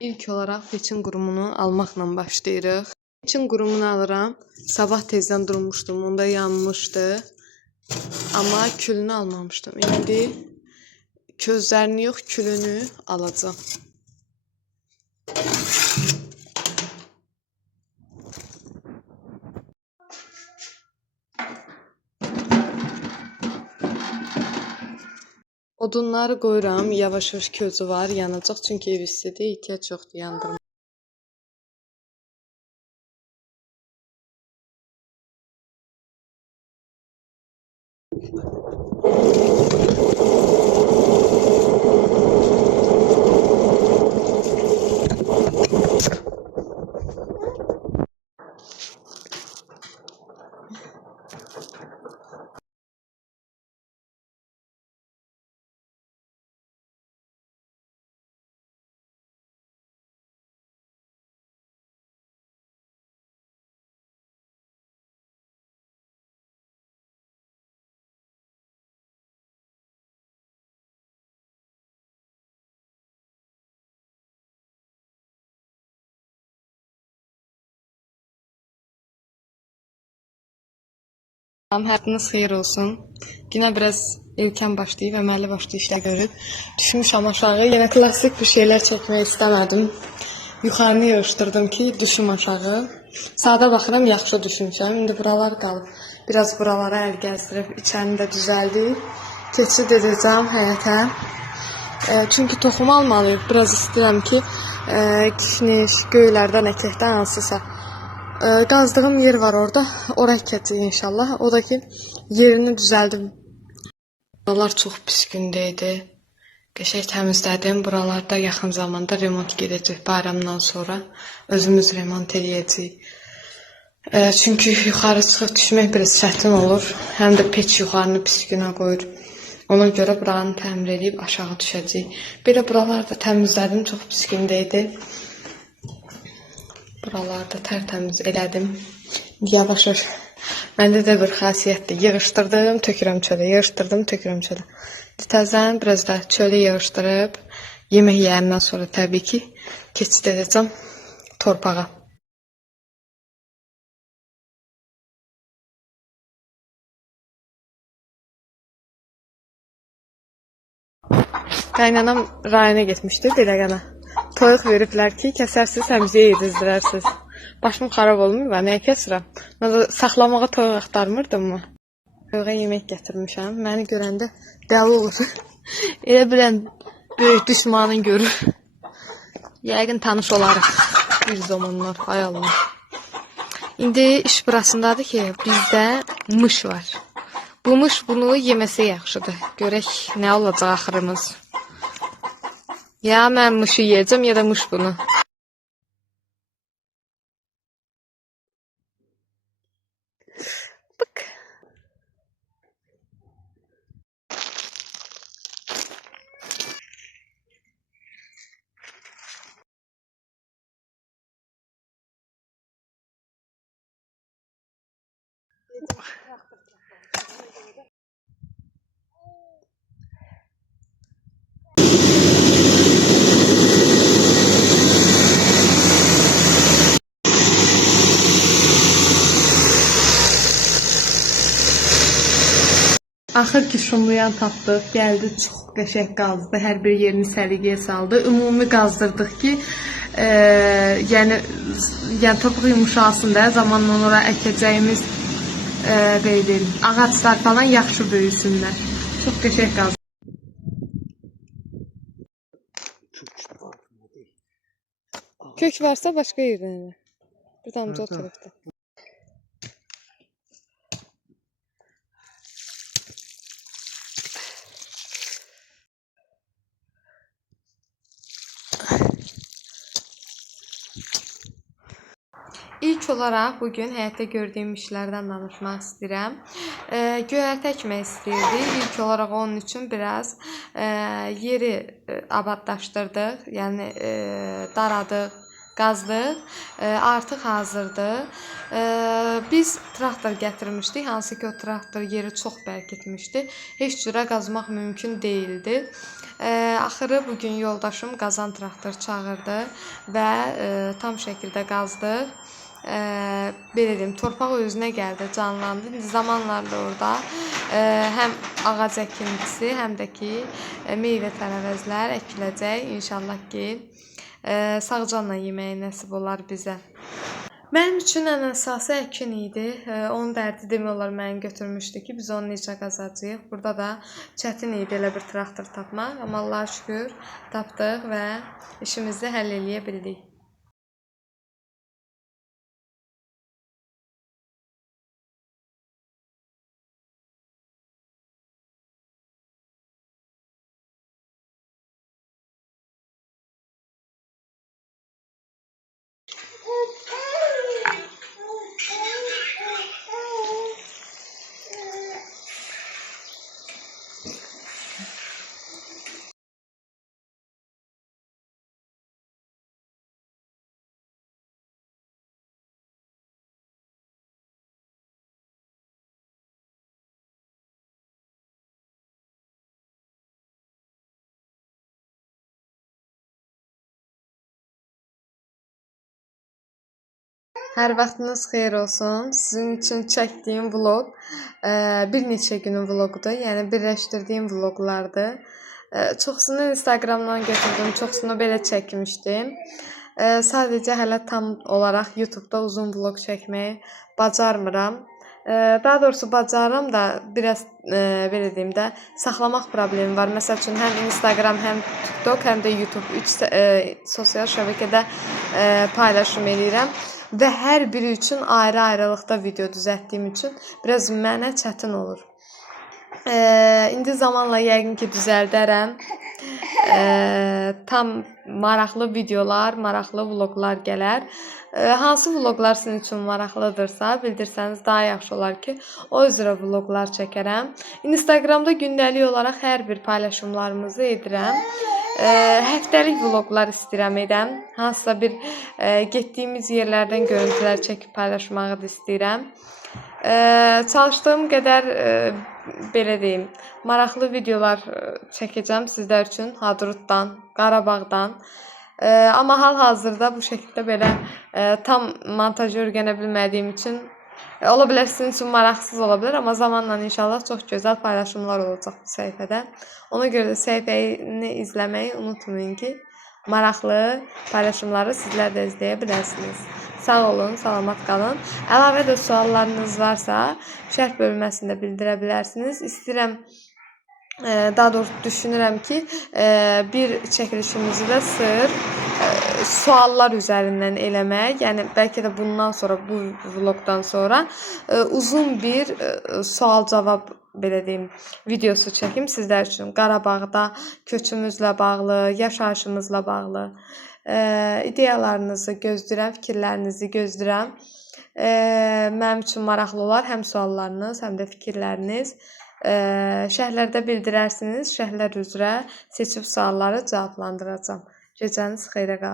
İlk olaraq peçin qurumunu almaqla başlayırıq. Peçin qurumunu alıram. Sabah tezdən durmuşdum, onda yanmışdı. Amma külünü almamışdım. İndi közlərini yox, külünü alacağım. Odunları qoyuram, yavaş-yavaş közü var, yanacaq çünki ev istidir, ehtiyac yoxdur yandırma. Hər gününüz xeyir olsun. Günə biraz erkən başlayıb, əməlli başlı işlə görüb. Düşmüşəm aşağı. Yenə klassik bir şeylər çəkmək istəmədim. Yuxarını yığışdırdım ki, düşüm aşağı. Sağda baxıram, yaxşı düşmüşəm. İndi buralar qalıb. Biraz buralara əl gəzdirib, içəni də düzəldib. Keçid edəcəm həyətə. Çünki toxum almalıyıq. Biraz istəyirəm ki, kişniş, göylərdən, əkəkdən hansısa. Qazdığım yer var orada. Ora əkəcək inşallah. O da ki, yerini düzəldim. Buralar çox pis gündə idi. Qəşəng təmizlədim. Buralarda yaxın zamanda remont gedəcək bayramdan sonra. Özümüz remont edəcəyik. Çünki yuxarı çıxıb düşmək biraz çətin olur. Həm də peç yuxarını pis günə qoyur. Ona görə buranı təmir edib aşağı düşəcək. Belə buralarda təmizlədim. Çox pis gündə idi. Buralarda tərtəmiz elədim. Yavaş-yavaş. Məndə də bir xasiyyətdir. Yığışdırdım, tökürəm çölə. Yığışdırdım, tökürəm çölə. Təzən biraz da çölü yığışdırıb, yemək yeyəndən sonra təbii ki, keçid edəcəm torpağa. Qaynanam rayona getmişdi, Dəlaqana. Toyuq veriblər ki, kəsərsiz, həmzəyə yedizdirərsiniz. Başım xarab olmuyor, nəyə kəsirəm? Saxlamağa toyuq axtarmırdım mı? Toyuğa yemək gətirmişəm. Məni görəndə dəli olur. Elə bilən böyük düşmanın görür. Yəqin tanış olarıq bir zamanlar, hay Allah. İndi iş burasındadır ki, bizdə mış var. Bu mış bunu yeməsə yaxşıdır. Görək nə olacaq axırımız. Ya mən mışı yiyəcəm, ya da mış bunu. Bak. Axır ki şumlayan tapdıq, gəldi çox qəşəng qazdı, hər bir yerini səliqəyə saldı. Ümumi qazdırdıq ki, yəni topuq yumuşasın da, zamanla ora əkəcəyimiz ağaçlar falan yaxşı böyüsünlər. Çox qəşəng qazdı. Kök varsa başqa yerdən elə. Bir damcı o tərəfdə. İlk olaraq bugün həyatda gördüyüm işlərdən danışmaq istəyirəm. Göyərti əkmək istəyirdik. İlk olaraq onun üçün biraz yeri abadlaşdırdıq. Yəni daradıq, qazdıq. Artıq hazırdır. Biz traktor gətirmişdik. Hansı ki o traktor yeri çox bərkitmişdi. Heç cürə qazmaq mümkün değildi. Axırı bugün yoldaşım qazan traktor çağırdı və tam şəkildə qazdıq. Belə deyim, torpaq özünə gəldi, canlandı. Zamanlarda orada həm ağac əkintisi, həm də ki meyvə tərəvəzlər əkiləcək. İnşallah ki sağcanla yeməyi nəsib olar bizə. Mənim üçün ən əsası əkin idi. Onun dərdi demək olar məni götürmüşdü ki, biz onu necə qazacağıq. Burada da çətin idi elə bir traktor tapmaq. Amma Allah'a şükür tapdıq və işimizi həll eləyə bildik. Hər vaxtınız xeyir olsun. Sizin üçün çəkdiyim vlog bir neçə günün vlogudur. Yəni birləşdirdiyim vloqlardır. Çoxsunu Instagramdan götürdüm, çoxsunu belə çəkmişdim. Sadəcə hələ tam olaraq YouTube'da uzun vlog çəkməyi bacarmıram. Daha doğrusu bacarıram da biraz belə deyim də saxlamaq problemi var. Məsəl üçün həm Instagram, həm TikTok, həm də YouTube 3 sosial şəbəkədə paylaşım edirəm. Və hər biri üçün ayrı-ayrılıqda video düzəltdiyim üçün biraz mənə çətin olur. İndi zamanla yəqin ki düzəldərəm. Tam maraqlı videolar, maraqlı vloqlar gələr. Hansı vloqlar sizin üçün maraqlıdırsa bildirsəniz daha yaxşı olar ki, o üzrə vloqlar çəkərəm. Instagramda gündəlik olaraq hər bir paylaşımlarımızı edirəm. Həftəlik vloqlar istəyirəm edəm. Hansısa bir getdiyimiz yerlərdən görüntülər çəkib paylaşmağı da istəyirəm. Çalışdığım qədər belə deyim, maraqlı videolar çəkəcəm sizlər üçün Hadrutdan, Qarabağdan. Amma hal-hazırda bu şəkildə belə tam montajı öyrənə bilmədiyim üçün ola bilər sizin üçün maraqsız ola bilər, amma zamanla inşallah çox gözəl paylaşımlar olacaq bu səhifədə. Ona görə də səhifəni izləməyi unutmayın ki, maraqlı paylaşımları sizlər də izləyə bilərsiniz. Sağ olun, salamat qalın. Əlavə də suallarınız varsa şərh bölməsində bildirə bilərsiniz. İstəyirəm, daha doğrusu düşünürəm ki, bir çəkilişimizi də suallar üzərindən eləmək, yəni bəlkə də bundan sonra, bu vlogdan sonra uzun bir sual-cavab belə deyim, videosu çəkim sizlər üçün. Qarabağda köçümüzlə bağlı, yaşayışımızla bağlı ideyalarınızı gözləyirəm, fikirlərinizi gözləyirəm. Mənim üçün maraqlı olar həm suallarınız, həm də fikirləriniz. Şərhlərdə bildirərsiniz, şərhlər üzrə seçib sualları cavablandıracağam. Gecəniz xeyrə qalsın.